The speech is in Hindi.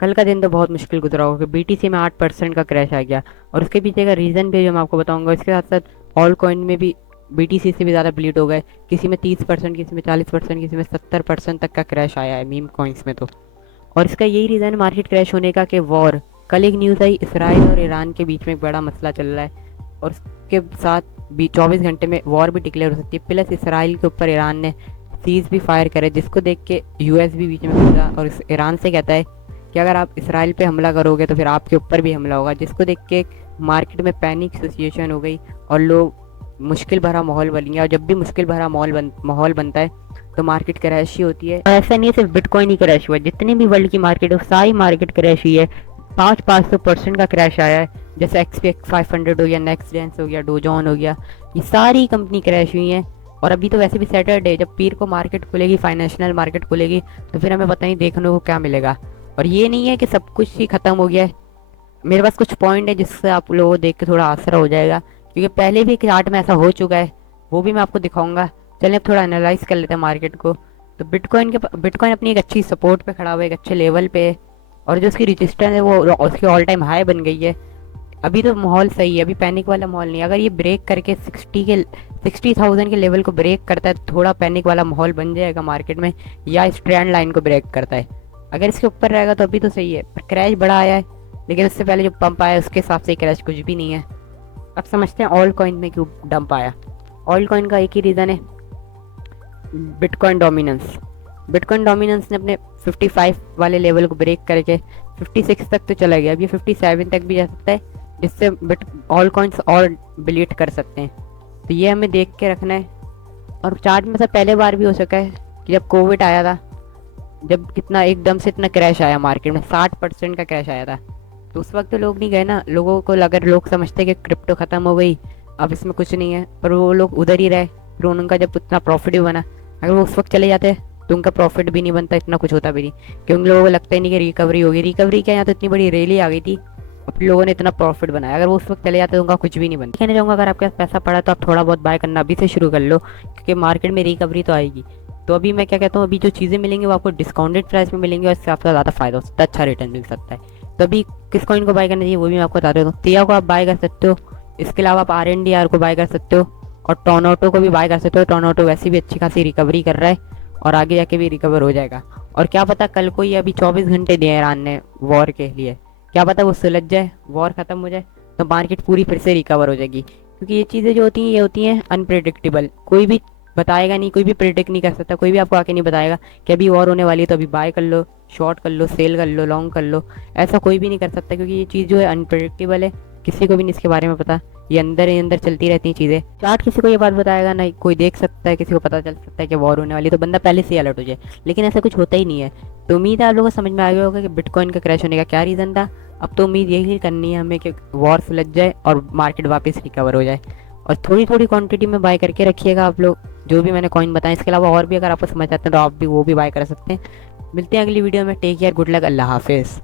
कल का दिन तो बहुत मुश्किल गुजरा होगा। बीटीसी में 8% का क्रैश आ गया, और उसके पीछे का रीज़न भी जो मैं आपको बताऊंगा। इसके साथ साथ ऑल कॉइन में भी बीटीसी से भी ज़्यादा ब्लीड हो गए। किसी में 30%, किसी में 40%, किसी में 70% तक का क्रैश आया है मीम कॉइन्स में तो। और इसका यही रीज़न है मार्केट क्रैश होने का कि वॉर। कल एक न्यूज़ आई, इसराइल और ईरान के बीच में एक बड़ा मसला चल रहा है, और उसके साथ भी 24 घंटे में वॉर भी डिक्लेयर हो सकती है। प्लस इसराइल के ऊपर ईरान ने सीज भी फायर करे, जिसको देख के यूएस भी बीच में घुसा और ईरान से कहता है कि अगर आप इसराइल पे हमला करोगे तो फिर आपके ऊपर भी हमला होगा, जिसको देख के मार्केट में पैनिक सिचुएशन हो गई और लोग मुश्किल भरा माहौल बन गया। और जब भी मुश्किल भरा माहौल बनता है तो मार्केट क्रैश ही होती है। और ऐसा नहीं है सिर्फ बिटकॉइन ही क्रैश हुआ है, जितनी भी वर्ल्ड की मार्केट है सारी मार्केट क्रैश हुई है। 500% का क्रैश आया है, जैसे एक्सपेक्ट 500 हो गया, नेक्स्ट जेंस हो गया, डोजॉन हो गया, ये सारी कंपनी क्रैश हुई हैं। और अभी तो वैसे भी सैटरडे, जब पीर को मार्केट खुलेगी, फाइनेंशियल मार्केट खुलेगी, तो फिर हमें पता नहीं देखने को क्या मिलेगा। और ये नहीं है कि सब कुछ ही ख़त्म हो गया है। मेरे पास कुछ पॉइंट है जिससे आप लोगों को देख के थोड़ा आसरा हो जाएगा, क्योंकि पहले भी एक चार्ट में ऐसा हो चुका है, वो भी मैं आपको दिखाऊंगा। चलिए अब थोड़ा एनालाइज कर लेते हैं मार्केट को। तो बिटकॉइन अपनी एक अच्छी सपोर्ट पे खड़ा हुआ है, एक अच्छे लेवल पे है, और जो उसकी रजिस्टेंस है वो उसकी ऑल टाइम हाई बन गई है। अभी तो माहौल सही है, अभी पैनिक वाला माहौल नहीं है। अगर ये ब्रेक करके 60,000 के लेवल को ब्रेक करता है तो थोड़ा पैनिक वाला माहौल बन जाएगा मार्केट में, या इस ट्रेंड लाइन को ब्रेक करता है। अगर इसके ऊपर रहेगा तो अभी तो सही है, पर क्रैश बड़ा आया है, लेकिन उससे पहले जो पंप आया उसके हिसाब से क्रैश कुछ भी नहीं है। अब समझते हैं ऑल कॉइन में क्यों डंप आया। ऑल कॉइन का एक ही रीज़न है, बिटकॉइन डोमिनेंस। बिटकॉइन डोमिनेंस ने अपने 55 वाले लेवल को ब्रेक करके 56 तक तो चला गया, अब ये 57 तक भी जा सकता है, जिससे बिट ऑल कॉइन्स और डिलीट कर सकते हैं। तो ये हमें देख के रखना है। और चार्ट में से पहले बार भी हो सका है कि जब कोविड आया था, जब कितना एकदम से इतना क्रैश आया मार्केट में, 60% का क्रैश आया था, तो उस वक्त तो लोग नहीं गए ना। लोगों को अगर लोग समझते कि क्रिप्टो ख़त्म हो गई, अब इसमें कुछ नहीं है, पर वो लोग उधर ही रहे, फिर उनका जब उतना प्रॉफिट भी बना। अगर वो उस वक्त चले जाते तो उनका प्रॉफिट भी नहीं बनता, इतना कुछ होता भी नहीं, क्योंकि उन लोगों को लगता ही नहीं कि रिकवरी होगी। रिकवरी क्या, यहाँ तो इतनी बड़ी रैली आ गई थी, अब लोगों ने इतना प्रॉफिट बनाया। अगर वो उस वक्त चले जाते तो उनका कुछ भी नहीं बनता। कहना चाहूँगा अगर आपके पास पैसा पड़ा तो आप थोड़ा बहुत बाय करना अभी से शुरू कर लो, क्योंकि मार्केट में रिकवरी तो आएगी। तो अभी मैं क्या कहता हूँ, अभी जो चीज़ें मिलेंगी वो आपको डिस्काउंटेड प्राइस में मिलेंगी, और इससे आपका ज़्यादा फायदा हो सकता है, अच्छा रिटर्न मिल सकता है। तो अभी किस कॉइन को बाय करना चाहिए वो भी मैं आपको बता देता हूँ। तिया को आप बाय कर सकते हो, इसके अलावा आप RNDR को बाय कर सकते हो, और टोनोटो को भी बाय कर सकते हो। टोनोटो वैसे भी अच्छी खासी रिकवरी कर रहा है, और आगे जाके भी रिकवर हो जाएगा। और क्या पता कल को ही, अभी 24 घंटे दिए ईरान ने वॉर के लिए, क्या पता वो सुलझ जाए, वॉर ख़त्म हो जाए, तो मार्केट पूरी फिर से रिकवर हो जाएगी। क्योंकि ये चीज़ें जो होती हैं ये होती हैं अनप्रेडिक्टेबल, कोई भी बताएगा नहीं, कोई भी प्रेडिक्ट नहीं कर सकता, कोई भी आपको आके नहीं बताएगा कि अभी वॉर होने वाली है तो अभी बाय कर लो, शॉर्ट कर लो, सेल कर लो, लॉन्ग कर लो। ऐसा कोई भी नहीं कर सकता, क्योंकि ये चीज़ जो है अनप्रेडिक्टेबल है, किसी को भी नहीं इसके बारे में पता। ये अंदर ही अंदर चलती रहती हैं चीज़ें। चार्ट किसी को ये बात बताएगा नहीं, कोई देख सकता है, किसी को पता चल सकता है कि वॉर होने वाली है तो बंदा पहले से ही अलर्ट हो जाए, लेकिन ऐसा कुछ होता ही नहीं है। तो उम्मीद है आप लोगों को समझ में आ गया होगा कि बिटकॉइन का क्रैश होने का क्या रीज़न था। अब तो उम्मीद यही करनी है हमें कि वॉर सुलझ जाए और मार्केट वापस रिकवर हो जाए। और थोड़ी थोड़ी क्वांटिटी में बाय करके रखिएगा आप लोग, जो भी मैंने कॉइन बताया। इसके अलावा और भी अगर आपको समझ आते हैं तो आप भी वो भी बाय कर सकते हैं। मिलते हैं अगली वीडियो में। टेक केयर, गुड लक, अल्लाह हाफिज़।